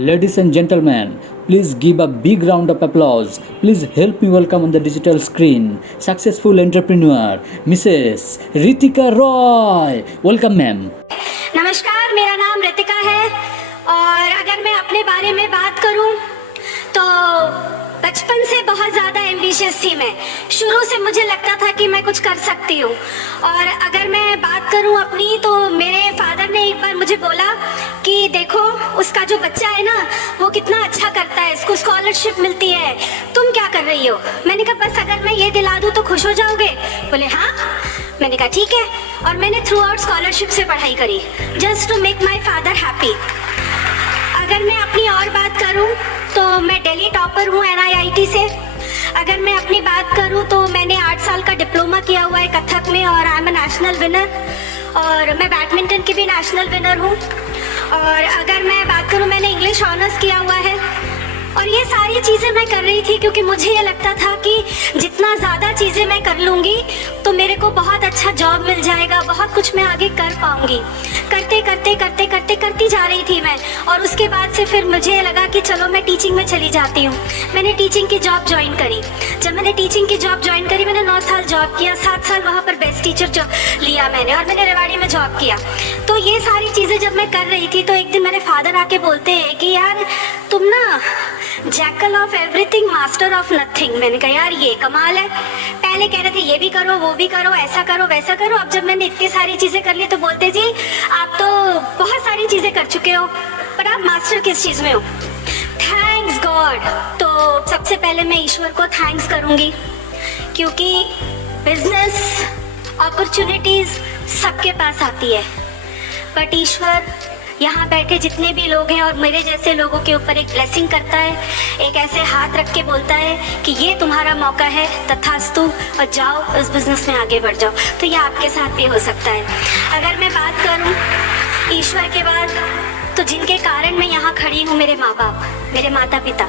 Ladies and gentlemen, please give a big round of applause. Please help me welcome on the digital screen successful entrepreneur Mrs. Ritika Roy. Welcome ma'am. नमस्कार, मेरा नाम रितिका है और अगर मैं अपने बारे में बात करूं तो बचपन से बहुत ज़्यादा एम्बिशियस थी मैं। शुरू से मुझे लगता था कि मैं कुछ कर सकती हूँ। और अगर मैं बात करूँ अपनी तो मेरे फादर ने एक बार मुझे बोला कि देखो उसका जो बच्चा है ना वो कितना अच्छा करता है, इसको स्कॉलरशिप मिलती है, तुम क्या कर रही हो। मैंने कहा बस अगर मैं ये दिला दूँ तो खुश हो जाओगे। बोले हाँ। मैंने कहा ठीक है, और मैंने थ्रू आउट स्कॉलरशिप से पढ़ाई करी just to make my father happy. अगर मैं अपनी और बात करूं तो मैं दिल्ली टॉपर हूं NIIT से। अगर मैं अपनी बात करूं तो मैंने 8 साल का डिप्लोमा किया हुआ है कथक में और I am a national winner, और मैं बैडमिंटन की भी नेशनल विनर हूं। और अगर मैं बात करूं मैंने इंग्लिश ऑनर्स किया हुआ है। और ये सारी चीज़ें मैं कर रही थी क्योंकि मुझे ये लगता था कि जितना ज़्यादा चीज़ें मैं कर लूँगी तो मेरे को बहुत अच्छा जॉब मिल जाएगा, बहुत कुछ मैं आगे कर पाऊँगी। करती जा रही थी मैं। और उसके बाद से फिर मुझे लगा कि चलो मैं टीचिंग में चली जाती हूँ। मैंने टीचिंग की जॉब ज्वाइन करी। जब मैंने टीचिंग की जॉब ज्वाइन करी मैंने 9 साल जॉब किया, 7 साल वहाँ पर बेस्ट टीचर जो लिया मैंने, और मैंने रेवाड़ी में जॉब किया। तो ये सारी चीज़ें जब मैं कर रही थी तो एक दिन मेरे फादर आके बोलते हैं कि यार तुम ना jackal of everything master of nothing. मैंने कहा यार ये कमाल है। पहले कह रहे थे ये भी करो वो भी करो, ऐसा करो वैसा करो। अब जब मैंने इतनी सारी चीज़ें कर ली तो बोलते जी आप तो बहुत सारी चीज़ें कर चुके हो पर आप मास्टर किस चीज़ में हो। Thanks God. तो सबसे पहले मैं ईश्वर को थैंक्स करूँगी क्योंकि बिजनेस अपॉर्चुनिटीज़ सबके पास आती है, बट ईश्वर यहाँ बैठे जितने भी लोग हैं और मेरे जैसे लोगों के ऊपर एक ब्लेसिंग करता है, एक ऐसे हाथ रख के बोलता है कि ये तुम्हारा मौका है, तथास्तु, और जाओ इस बिज़नेस में आगे बढ़ जाओ। तो ये आपके साथ भी हो सकता है। अगर मैं बात करूँ ईश्वर के बाद तो जिनके कारण मैं यहाँ खड़ी हूँ, मेरे माँ बाप, मेरे माता पिता,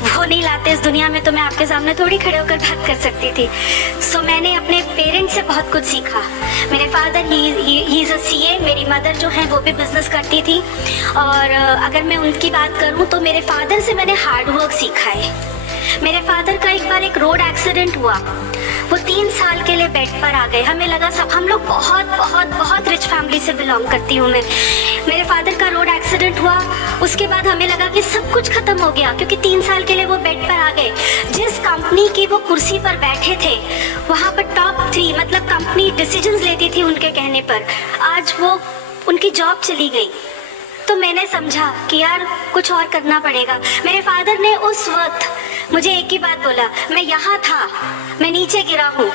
वो नहीं लाते इस दुनिया में तो मैं आपके सामने थोड़ी खड़े होकर बात कर सकती थी। सो मैंने अपने पेरेंट्स से बहुत कुछ सीखा। मेरे father he is a CA, मेरी मदर जो है वो भी बिज़नेस करती थी। और अगर मैं उनकी बात करूं तो मेरे फादर से मैंने हार्ड वर्क सीखा है। मेरे फादर का एक बार एक रोड एक्सीडेंट हुआ, वो 3 साल के लिए बेड पर आ गए। हमें लगा सब, हम लोग बहुत बहुत बहुत रिच फैमिली से बिलोंग करती हूँ मैं। मेरे फादर का रोड एक्सीडेंट हुआ, उसके बाद हमें लगा कि सब कुछ खत्म हो गया क्योंकि 3 साल के लिए वो बेड पर आ गए। जिस कंपनी की वो कुर्सी पर बैठे थे वहाँ पर टॉप 3 मतलब कंपनी डिसीजंस लेती थी उनके कहने पर, आज वो उनकी जॉब चली गई। तो मैंने समझा कि यार कुछ और करना पड़ेगा। मेरे फादर ने उस वक्त मुझे एक ही बात बोला, मैं यहाँ था, मैं नीचे गिरा हूँ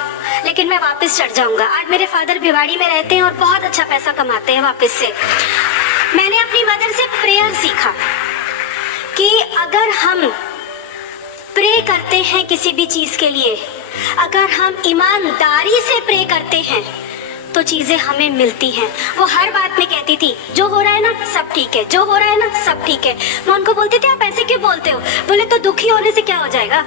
लेकिन मैं वापस चढ़ जाऊँगा। आज मेरे फादर भिवाड़ी में रहते हैं और बहुत अच्छा पैसा कमाते हैं वापस से। मैंने अपनी मदर से प्रेयर सीखा कि अगर हम प्रे करते हैं किसी भी चीज़ के लिए, अगर हम ईमानदारी से प्रे करते हैं तो चीज़ें हमें मिलती हैं। वो हर बात में कहती थी जो हो रहा है ना सब ठीक है, जो हो रहा है ना सब ठीक है। मैं उनको बोलती थी आप ऐसे क्यों बोलते हो। बोले तो दुखी होने से क्या हो जाएगा,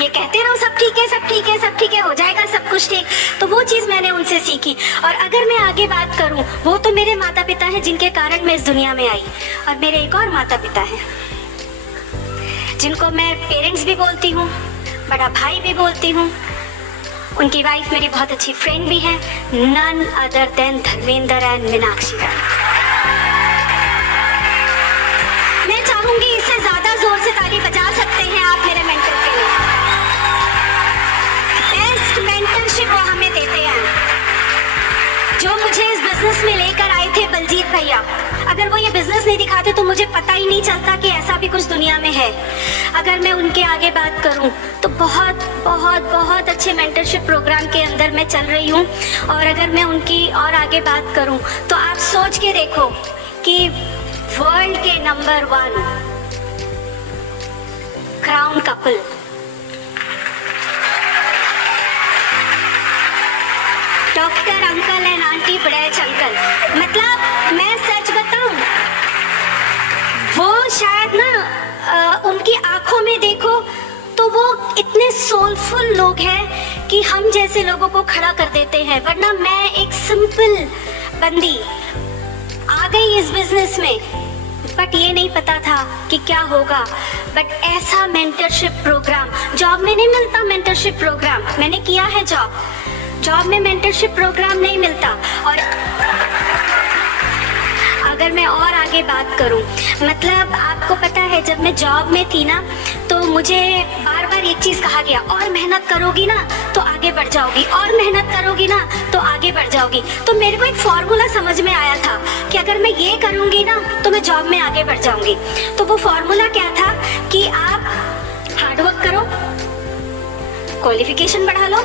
ये कहते रहो सब ठीक है सब ठीक है सब ठीक है, हो जाएगा सब कुछ ठीक। तो वो चीज़ मैंने उनसे सीखी। और अगर मैं आगे बात करूँ वो तो मेरे माता पिता हैं जिनके कारण मैं इस दुनिया में आई। और मेरे एक और माता पिता हैं जिनको मैं पेरेंट्स भी बोलती हूँ, बड़ा भाई भी बोलती हूँ। उनकी वाइफ मेरी बहुत अच्छी फ्रेंड भी है, none other than Dharmendra and Meenakshi. मैं चाहूंगी इससे ज्यादा जोर से ताली बजा सकते हैं आप मेरे मेंटर के लिए। बेस्ट मेंटरशिप वो हमें देते हैं जो मुझे इस बिजनेस में लेकर आए थे बलजीत भैया। अगर वो ये बिजनेस नहीं दिखाते तो मुझे पता ही नहीं चलता कि ऐसा भी कुछ दुनिया में है। अगर मैं उनके आगे बात करूं तो बहुत बहुत बहुत अच्छे मेंटरशिप प्रोग्राम के अंदर मैं चल रही हूं। और अगर मैं उनकी और आगे बात करूं तो आप सोच के देखो कि वर्ल्ड के number 1 crown couple, doctor uncle and aunty बड़ैच uncle, मतलब मैं सच बताऊं वो शायद ना उनकी आंखों में देखो तो वो इतने सोलफुल लोग हैं कि हम जैसे लोगों को खड़ा कर देते हैं। वरना मैं एक सिंपल बंदी आ गई इस बिजनेस में बट ये नहीं पता था कि क्या होगा। बट ऐसा मेंटरशिप प्रोग्राम जॉब में नहीं मिलता। मेंटरशिप प्रोग्राम मैंने किया है, जॉब में मेंटरशिप प्रोग्राम नहीं मिलता। और अगर मैं और आगे बात करूं, मतलब आपको पता है जब मैं जॉब में थी ना, तो मुझे बार बार एक चीज़ कहा गया, और मेहनत करोगी ना तो आगे बढ़ जाओगी, और मेहनत करोगी ना तो आगे बढ़ जाओगी। तो मेरे को एक फॉर्मूला समझ में आया था कि अगर मैं ये करूँगी ना तो मैं जॉब में आगे बढ़ जाऊँगी। तो वो फॉर्मूला क्या था कि आप हार्डवर्क करो, क्वालिफिकेशन बढ़ा लो,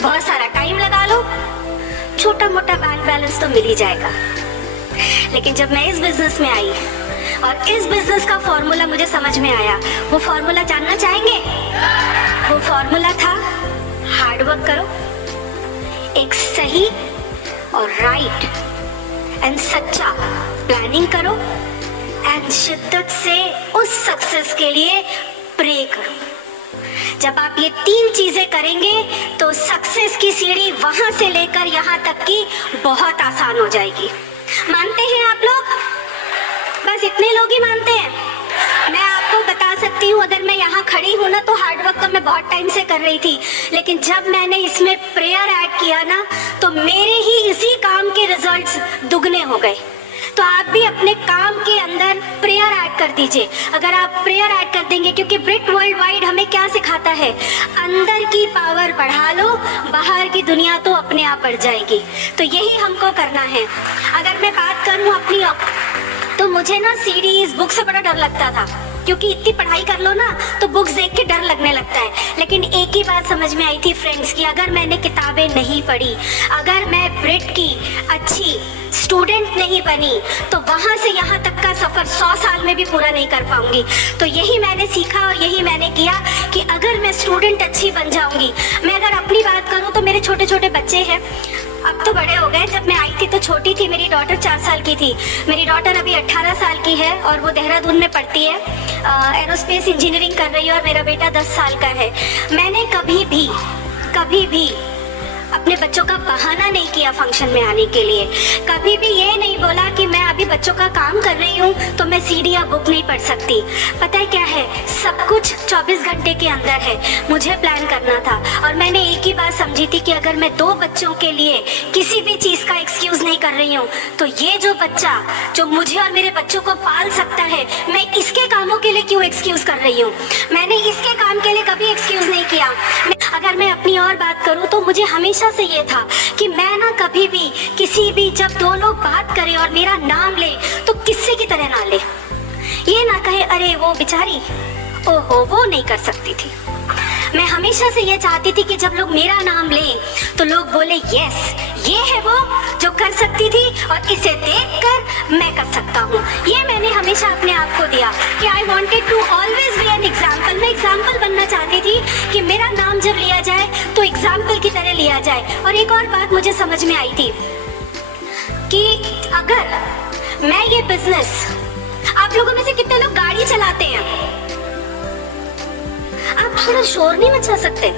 बहुत सारा टाइम लगा लो, छोटा मोटा बैंक बैलेंस तो मिल ही जाएगा। लेकिन जब मैं इस बिजनेस में आई और इस बिजनेस का फॉर्मूला मुझे समझ में आया, वो फॉर्मूला जानना चाहेंगे? वो फॉर्मूला था हार्डवर्क करो, एक सही और राइट एंड सच्चा प्लानिंग करो, एंड शिद्दत से उस सक्सेस के लिए प्रे करो। जब आप ये 3 चीजें करेंगे तो सक्सेस की सीढ़ी वहां से लेकर यहाँ तक की बहुत आसान हो जाएगी। मानते हैं आप लोग? बस इतने लोग ही मानते हैं। मैं आपको बता सकती हूँ, अगर मैं यहाँ खड़ी हूँ ना तो हार्डवर्क तो मैं बहुत टाइम से कर रही थी, लेकिन जब मैंने इसमें प्रेयर ऐड किया ना तो मेरे ही इसी काम के रिजल्ट्स दुगने हो गए। तो आप भी अपने काम के अंदर प्रेयर ऐड कर दीजिए। अगर आप प्रेयर ऐड कर देंगे, क्योंकि ब्रिट वर्ल्ड वाइड हमें क्या सिखाता है, अंदर की पावर बढ़ा लो, बाहर की दुनिया तो अपने आप बढ़ जाएगी। तो यही हमको करना है। अगर मैं बात करूं अपनी, तो मुझे ना सीरीज बुक से बड़ा डर लगता था, क्योंकि इतनी पढ़ाई कर लो ना तो बुक्स देख के डर लगने लगता है। लेकिन एक ही बात समझ में आई थी फ्रेंड्स की, अगर मैंने किताबें नहीं पढ़ी, अगर मैं ब्रिट की अच्छी स्टूडेंट नहीं बनी, तो वहाँ से यहाँ तक का सफ़र 100 साल में भी पूरा नहीं कर पाऊंगी। तो यही मैंने सीखा और यही मैंने किया कि अगर मैं स्टूडेंट अच्छी बन जाऊंगी। मैं अगर अपनी बात करूँ तो मेरे छोटे छोटे बच्चे हैं, अब तो बड़े हो गए। जब मैं आई थी तो छोटी थी, मेरी डॉटर 4 साल की थी। मेरी डॉटर अभी 18 साल की है और वो देहरादून में पढ़ती है, एरोस्पेस इंजीनियरिंग कर रही है, और मेरा बेटा 10 साल का है। मैंने कभी भी अपने बच्चों का बहाना नहीं किया फंक्शन में आने के लिए। कभी भी ये नहीं बोला कि मैं अभी बच्चों का काम कर रही हूँ तो मैं सीडी या बुक नहीं पढ़ सकती। पता है क्या है, सब कुछ 24 घंटे के अंदर है। मुझे प्लान करना था और मैंने एक ही बात समझी थी कि अगर मैं 2 बच्चों के लिए किसी भी चीज़ का एक्सक्यूज़ नहीं कर रही हूँ, तो ये जो बच्चा जो मुझे और मेरे बच्चों को पाल सकता है, मैं इसके कामों के लिए क्यों एक्सक्यूज़ कर रही हूँ? मैंने इसके काम के लिए कभी एक्सक्यूज़ नहीं किया। अगर मैं अपनी और बात करूँ तो मुझे हमेशा से ये था कि मैं ना कभी भी किसी भी, जब 2 लोग बात करें और मेरा नाम ले तो किस्से की तरह ना ले। ये ना कहे अरे वो बेचारी, ओहो वो नहीं कर सकती थी। मैं हमेशा से ये चाहती थी कि जब लोग मेरा नाम लें तो लोग बोले यस, ये है वो जो कर सकती थी और इसे देखकर मैं कर सकता हूँ। ये मैंने हमेशा अपने आप को दिया कि I wanted to always be an example. मैं एग्जाम्पल बनना चाहती थी कि मेरा नाम जब लिया जाए तो एग्जाम्पल की तरह लिया जाए। और एक और बात मुझे समझ में आई थी कि अगर मैं ये बिजनेस, आप लोगों में से कितने लोग गाड़ी चलाते हैं? आप थोड़ा शोर नहीं मचा सकते?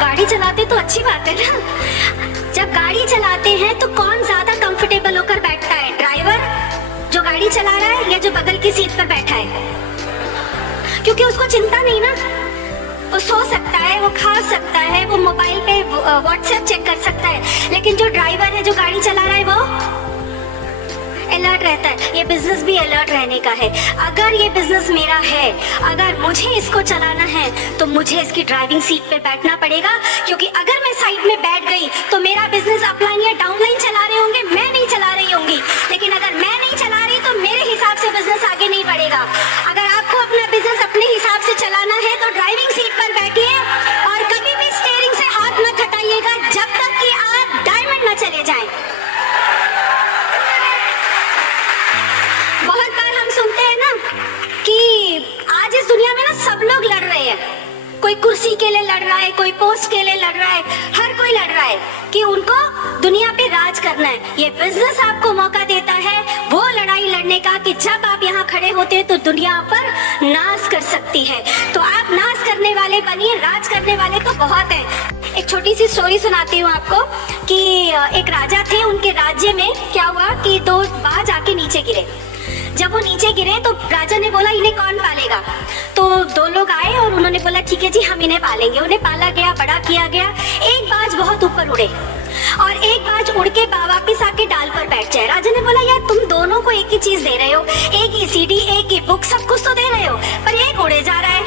गाड़ी चलाते तो अच्छी बात है ना। जब गाड़ी चलाते हैं तो कौन ज्यादा कंफर्टेबल होकर बैठता है, ड्राइवर जो गाड़ी चला रहा है या जो बगल की सीट पर बैठा है? क्योंकि उसको चिंता नहीं ना, वो सो सकता है, वो खा सकता है, वो मोबाइल पे व्हाट्सएप चेक कर सकता है। लेकिन जो ड्राइवर है, जो गाड़ी चला रहा है, वो अलर्ट रहता है। ये बिजनेस भी अलर्ट रहने का है। अगर ये बिजनेस मेरा है, अगर मुझे इसको चलाना है तो मुझे इसकी ड्राइविंग सीट पे बैठना पड़ेगा। क्योंकि अगर मैं साइड में बैठ गई तो मेरा बिजनेस अपलाइन या डाउनलाइन चला रहे होंगे, मैं नहीं चला रही होंगी। लेकिन अगर मैं नहीं चला रही तो मेरे हिसाब से बिजनेस आगे नहीं बढ़ेगा। अगर आपको अपना बिजनेस अपने हिसाब से चलाना है तो ड्राइविंग सीट पर बैठिए और कभी भी स्टीयरिंग से हाथ मत हटाइएगा जब तक कि आप डायमंड न चले जाएं। बहुत बार हम सुनते हैं ना कि आज इस दुनिया में ना सब लोग लड़ रहे हैं। कोई कुर्सी के लिए लड़ रहा है, कोई पोस्ट के लिए लड़ रहा है, हर कोई लड़ रहा है कि उनको दुनिया पे राज करना है। ये बिजनेस आपको मौका देता है वो लड़ाई लड़ने का कि जब आप यहाँ खड़े होते हैं तो दुनिया पर नाज कर सकती है। तो आप नाज करने वाले बनिए, राज करने वाले तो बहुत है। एक छोटी सी स्टोरी सुनाती हूँ आपको कि एक राजा थे, उनके राज्य में क्या हुआ कि दो बाज आके नीचे गिरे। जब वो नीचे गिरे तो राजा ने बोला इन्हें कौन पालेगा। तो दो लोग आए और उन्होंने बोला ठीक है जी, हम इन्हें पालेंगे। उन्हें पाला गया, बड़ा किया गया। एक बाज बहुत ऊपर उड़े और एक बाज उड़ के वापिस आके डाल पर बैठ जाए। राजा ने बोला यार तुम दोनों को एक ही चीज दे रहे हो, एक ही सीडी, एक ही बुक, सब कुछ तो दे रहे हो, पर एक उड़े जा रहा है,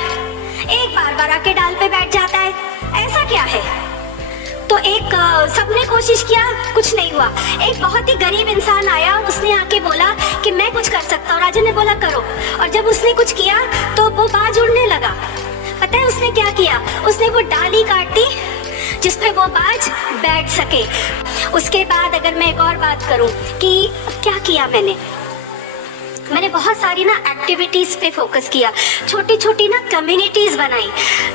एक बार बार आके डाल पे बैठ जाता है, ऐसा क्या है। तो एक सबने कोशिश किया, कुछ नहीं हुआ। एक बहुत ही गरीब इंसान आया, उसने आके बोला कि मैं कुछ कर सकता हूँ। राजा ने बोला करो। और जब उसने कुछ किया तो वो बाज उड़ने लगा। पता है उसने क्या किया? उसने वो डाली काट दी जिसपे वो बाज बैठ सके। उसके बाद अगर मैं एक और बात करूं कि क्या किया मैंने बहुत सारी ना एक्टिविटीज पे फोकस किया, छोटी छोटी ना कम्युनिटीज बनाई,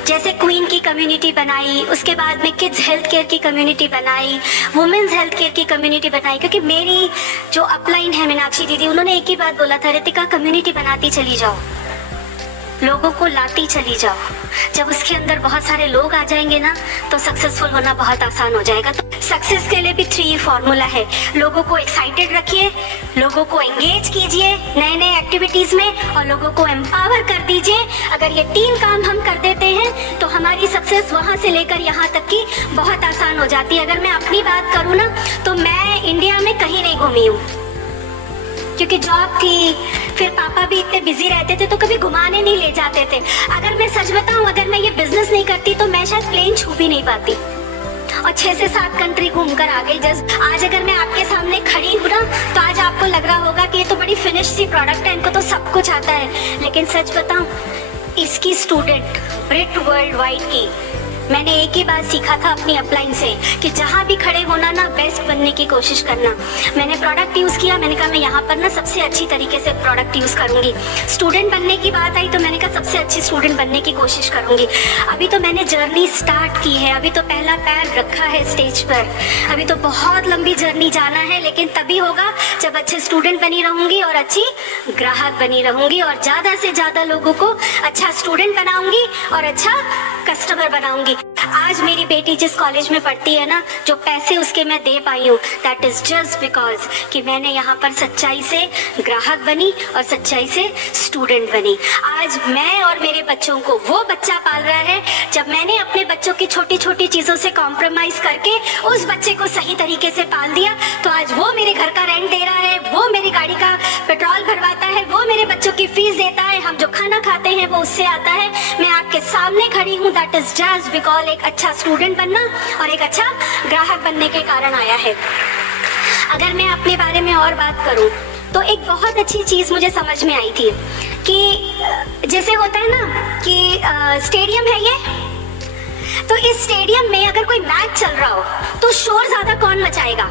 जैसे क्वीन की कम्युनिटी बनाई, उसके बाद में किड्स हेल्थ केयर की कम्युनिटी बनाई, वुमेन्स हेल्थ केयर की कम्युनिटी बनाई। क्योंकि मेरी जो अपलाइन है मीनाक्षी दीदी, उन्होंने एक ही बात बोला था, रितिका कम्युनिटी बनाती चली जाओ, लोगों को लाती चली जाओ। जब उसके अंदर बहुत सारे लोग आ जाएंगे ना तो सक्सेसफुल होना बहुत आसान हो जाएगा। तो सक्सेस के लिए भी 3 फॉर्मूला है। लोगों को एक्साइटेड रखिए, लोगों को एंगेज कीजिए नए नए एक्टिविटीज में और लोगों को एम्पावर कर दीजिए। अगर ये 3 काम हम कर देते हैं तो हमारी सक्सेस वहां से लेकर यहाँ तक की बहुत आसान हो जाती है। अगर मैं अपनी बात करूँ ना तो मैं इंडिया में कहीं नहीं घूमी हूँ क्योंकि जॉब थी, फिर पापा भी इतने बिजी रहते थे तो कभी घुमाने नहीं ले जाते थे। अगर मैं सच बताऊं, अगर मैं ये बिजनेस नहीं करती तो मैं शायद प्लेन छू भी नहीं पाती और 6 से 7 कंट्री घूम कर आ गई। जस्ट आज अगर मैं आपके सामने खड़ी हूँ ना तो आज आपको लग रहा होगा कि ये तो बड़ी फिनिश सी प्रोडक्ट है, इनको तो सब कुछ आता है। लेकिन सच बताऊं, इसकी स्टूडेंट ब्रिट वर्ल्ड वाइड की मैंने एक ही बात सीखा था अपनी अपलाइन से कि जहाँ भी खड़े होना ना बेस्ट बनने की कोशिश करना। मैंने प्रोडक्ट यूज़ किया, मैंने कहा मैं यहाँ पर ना सबसे अच्छी तरीके से प्रोडक्ट यूज़ करूँगी। स्टूडेंट बनने की बात आई तो मैंने कहा सबसे अच्छी स्टूडेंट बनने की कोशिश करूँगी। अभी तो मैंने जर्नी स्टार्ट की है, अभी तो पहला पैर रखा है स्टेज पर, अभी तो बहुत लंबी जर्नी जाना है, लेकिन तभी होगा जब अच्छे स्टूडेंट बनी रहूँगी और अच्छी ग्राहक बनी रहूँगी और ज़्यादा से ज़्यादा लोगों को अच्छा स्टूडेंट बनाऊँगी और अच्छा कस्टमर बनाऊँगी। आज मेरी बेटी जिस कॉलेज में पढ़ती है ना, जो पैसे उसके मैं दे पाई हूँ, दैट इज जस्ट बिकॉज कि मैंने यहाँ पर सच्चाई से ग्राहक बनी और सच्चाई से स्टूडेंट बनी। आज मैं और मेरे बच्चों को वो बच्चा पाल रहा है जब मैंने अपने बच्चों की छोटी छोटी चीज़ों से कॉम्प्रोमाइज़ करके उस बच्चे को सही तरीके से पाल दिया। तो आज वो मेरे घर का रेंट दे रहा है, वो मेरी गाड़ी का पेट्रोल भरवाता है, वो मेरे बच्चों की फीस देता है, हम जो खाना खाते हैं वो उससे आता है। मैं आपके सामने खड़ी हूँ, दैट इज जस्ट बिकॉज एक अच्छा स्टूडेंट बनना और एक अच्छा ग्राहक बनने के कारण आया है। अगर मैं अपने बारे में और बात करूं तो एक बहुत अच्छी चीज़ मुझे समझ में आई थी कि जैसे होता है ना कि स्टेडियम है ये, तो इस स्टेडियम में अगर कोई मैच चल रहा हो तो शोर ज़्यादा कौन मचाएगा?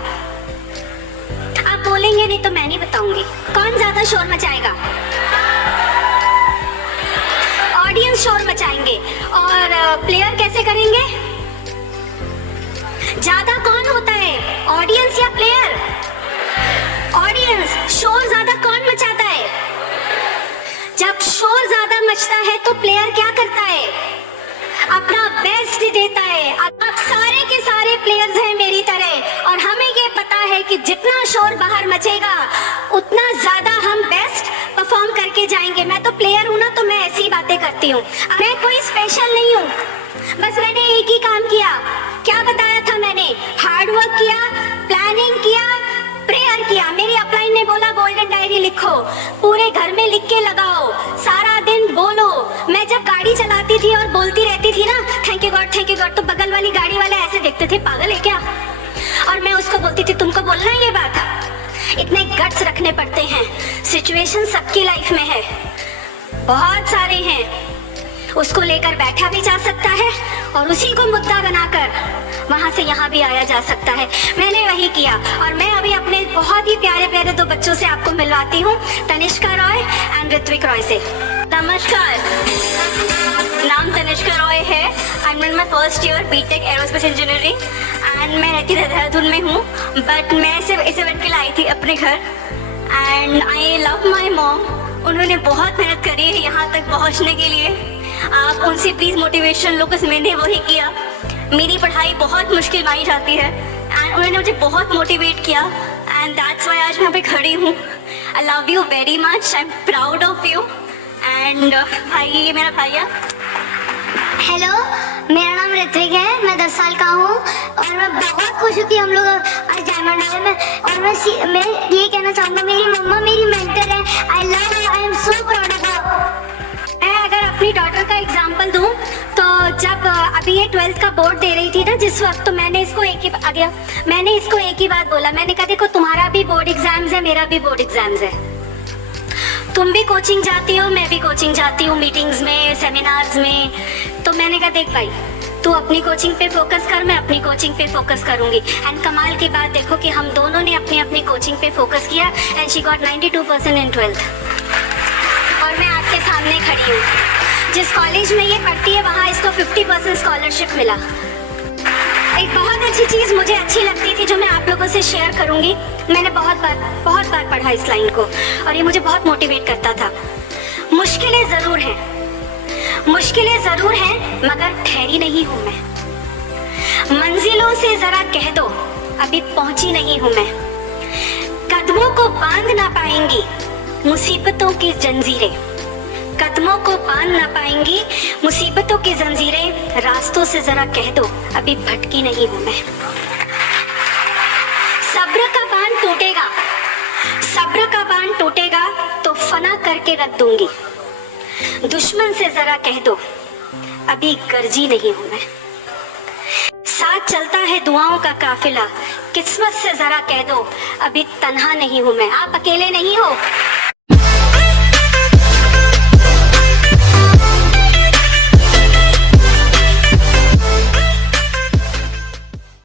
आप बोलेंगे नहीं तो मैं नहीं बताऊंगी। कौन ज़्यादा शोर मचाएगा? ऑडियंस शोर मचाएंगे। और प्लेयर कैसे करेंगे? ज्यादा कौन होता है, ऑडियंस या प्लेयर? ऑडियंस। शोर ज्यादा कौन मचाता है? जब शोर ज्यादा मचता है तो प्लेयर क्या करता है? अपना बेस्ट देता है। आप सारे के सारे प्लेयर्स हैं मेरी तरह और हमें ये पता है कि जितना शोर बाहर मचेगा उतना ज्यादा हम बेस्ट परफॉर्म करके जाएंगे। मैं तो प्लेयर हूँ ना, तो मैं ऐसी ही बातें करती हूँ। मैं कोई स्पेशल नहीं हूँ, बस मैंने एक ही काम किया। क्या बताया था मैंने? हार्ड वर्क किया, प्लानिंग किया, प्रेयर किया। मेरी अपलाइन ने बोला गोल्डन डायरी लिखो, पूरे घर में लिख के लगाओ, सारा दिन बोलो। मैं जब गाड़ी चलाती थी और बोलती रहती थी ना थैंक यू गॉड, तो बगल वाली गाड़ी वाले ऐसे देखते थे पागल है क्या? और मैं उसको बोलती थी तुमको बोलना है ये बात। इतने गट्स रखने पड़ते हैं। सिचुएशन सबकी लाइफ में है, बहुत सारे हैं, उसको लेकर बैठा भी जा सकता है और उसी को मुद्दा बनाकर वहां से यहाँ भी आया जा सकता है। मैंने वही किया और मैं अभी अपने बहुत ही प्यारे प्यारे 2 बच्चों से आपको मिलवाती हूँ, तनिष्का रॉय एंड ऋत्विक रॉय से। नमस्कार, नाम तनिष्का रॉय है। I am in my first year BTech aerospace engineering and मैं रहती देहरादून में हूँ, बट मैं सिर्फ इसे बैठ के लाई थी अपने घर and I love my mom. उन्होंने बहुत मेहनत करी है यहाँ तक पहुँचने के लिए। आप उनसे प्लीज़ मोटिवेशन लो, बस मैंने वही किया। मेरी पढ़ाई बहुत मुश्किल मानी जाती है एंड उन्होंने मुझे बहुत मोटिवेट किया एंड दैट्स वाई आज मैं यहाँ पे खड़ी हूँ। I love you very much, I am proud of you and भाई ये मेरा भाई है। हेलो, मेरा नाम ऋत्विक है, मैं 10 साल का हूँ और मैं बहुत खुश हूँ कि हम लोग आज डायमंड वाले में। और मैं ये कहना चाहूँगा, मेरी मम्मा मेरी मेंटर है। I love her, I am so proud of her. मैं अगर अपनी डॉटर का एग्जांपल दूं तो जब अभी ये 12th का बोर्ड दे रही थी ना जिस वक्त, तो मैंने इसको एक ही बात बोला। मैंने कहा देखो तुम्हारा भी बोर्ड एग्जाम्स है, मेरा भी बोर्ड एग्जाम्स है, तुम भी कोचिंग जाती हो, मैं भी कोचिंग जाती हूँ, मीटिंग्स में, सेमिनार्स में। तो मैंने कहा देख भाई तू अपनी कोचिंग पे फोकस कर, मैं अपनी कोचिंग पे फोकस करूंगी। एंड कमाल की बात देखो कि हम दोनों ने अपनी अपनी कोचिंग पे फोकस किया and she got 92% in 12th। और मैं आपके सामने खड़ी हूँ। जिस कॉलेज में ये पढ़ती है वहाँ इसको 50% स्कॉलरशिप मिला। एक बहुत अच्छी चीज़ मुझे अच्छी लगती थी जो मैं आप लोगों से शेयर करूंगी। मैंने बहुत बार पढ़ा इस लाइन को और ये मुझे बहुत मोटिवेट करता था। मुश्किलें ज़रूर हैं मगर ठहरी नहीं हूँ मैं। मंजिलों से ज़रा कह दो अभी पहुंची नहीं हूँ मैं। कदमों को बांध ना पाएंगी मुसीबतों की जंजीरें, कदमों को बांध ना पाएंगी मुसीबतों की जंजीरें। रास्तों से जरा कह दो अभी भटकी नहीं हूं मैं। सब्र का बांध टूटेगा तो फना करके रख दूंगी। दुश्मन से जरा कह दो अभी गर्जी नहीं हूं मैं। साथ चलता है दुआओं का काफिला, किस्मत से जरा कह दो अभी तन्हा नहीं हूं मैं। आप अकेले नहीं हो।